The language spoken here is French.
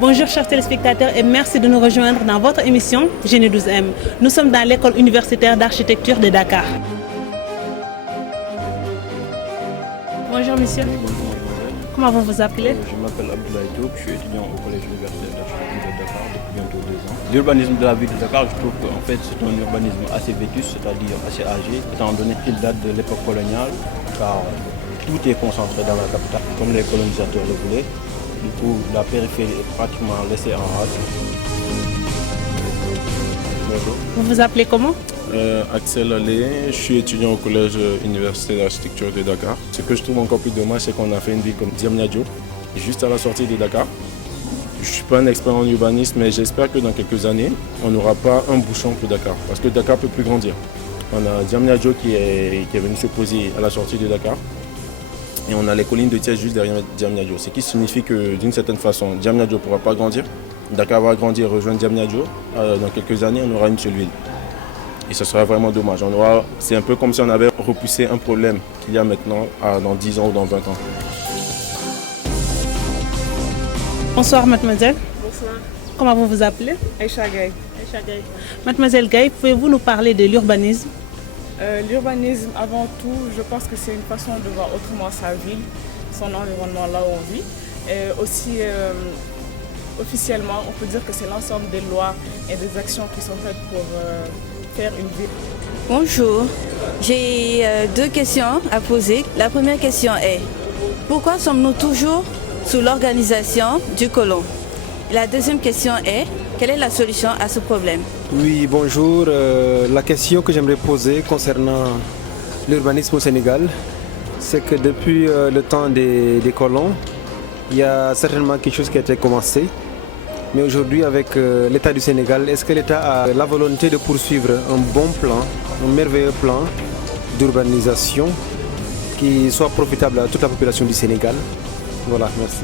Bonjour chers téléspectateurs et merci de nous rejoindre dans votre émission Génie 12M. Nous sommes dans l'école universitaire d'architecture de Dakar. Bonjour monsieur. Bonjour mademoiselle. Comment vous vous appelez? Je m'appelle Abdoulaye Diop, je suis étudiant au collège universitaire d'architecture de Dakar depuis bientôt 2 ans. L'urbanisme de la ville de Dakar, je trouve qu'en fait c'est un urbanisme assez vétuste, c'est-à-dire assez âgé, étant donné qu'il date de l'époque coloniale, car tout est concentré dans la capitale, comme les colonisateurs le voulaient. Du coup, la périphérie est pratiquement laissée en rade. Bonjour. Vous vous appelez comment? Axel Allé, je suis étudiant au collège universitaire d'architecture de Dakar. Ce que je trouve encore plus dommage, c'est qu'on a fait une ville comme Diamniadio, juste à la sortie de Dakar. Je ne suis pas un expert en urbanisme, mais j'espère que dans quelques années, on n'aura pas un bouchon pour Dakar, parce que Dakar ne peut plus grandir. On a Diamniadio qui est venu se poser à la sortie de Dakar, et on a les collines de Thiès juste derrière Diamniadio, ce qui signifie que d'une certaine façon, Diamniadio ne pourra pas grandir. Dakar va grandir et rejoindre Diamniadio. Dans quelques années, on aura une seule ville. Et ce sera vraiment dommage. C'est un peu comme si on avait repoussé un problème qu'il y a maintenant dans 10 ans ou dans 20 ans. Bonsoir mademoiselle. Bonsoir, Comment vous vous appelez? Aïcha Gaye. Mademoiselle Gaye, pouvez-vous nous parler de l'urbanisme? L'urbanisme, avant tout, je pense que c'est une façon de voir autrement sa ville, son environnement là où on vit. Et aussi, officiellement, on peut dire que c'est l'ensemble des lois et des actions qui sont faites pour faire une ville. Bonjour, j'ai deux questions à poser. La première question est, pourquoi sommes-nous toujours sous l'organisation du colon? La deuxième question est, quelle est la solution à ce problème? Oui, bonjour. La question que j'aimerais poser concernant l'urbanisme au Sénégal, c'est que depuis le temps des colons, il y a certainement quelque chose qui a été commencé. Mais aujourd'hui, avec l'État du Sénégal, est-ce que l'État a la volonté de poursuivre un bon plan, un merveilleux plan d'urbanisation qui soit profitable à toute la population du Sénégal? Voilà, merci.